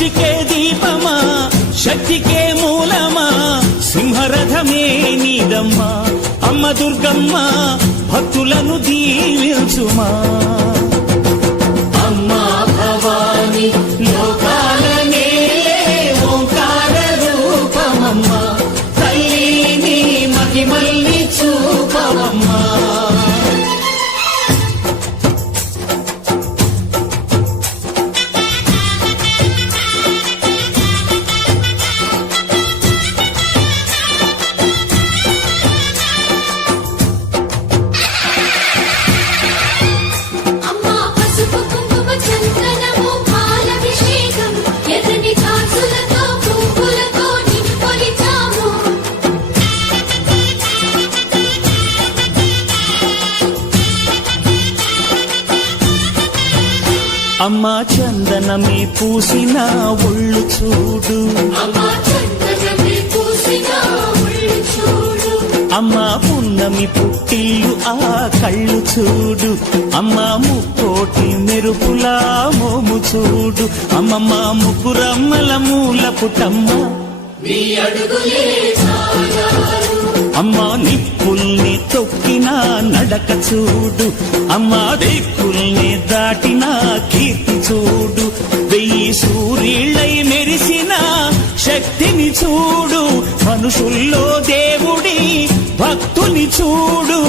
సృష్టికే దీపమా శక్తికే మూలమా సింహరథమే నీదమ్మా అమ్మ దుర్గమ్మ భక్తులను దీవించుమా అమ్మా భవాని లోకాల నేలే ఓంకార రూపమమ్మా తల్లిని మహిమల్ని చూపవమ్మా అమ్మా చందనమే పూసిన ఒళ్ళు చూడు అమ్మా పున్నమి పుట్టిల్లు ఆ కళ్ళు చూడు అమ్మా ముక్కోటి మెరుపులా మోము చూడు అమ్మమ్మ ముగ్గురమ్మల మూల పుటమ్మ అమ్మా నిప్పుల్ని తొక్కిన నడక చూడు అమ్మా దిక్కుల్ని దాటిన కీర్తి చూడు 1000 సూర్యుళ్ళై మెరిసిన శక్తిని చూడు మనుషుల్లో దేవుడి భక్తుని చూడు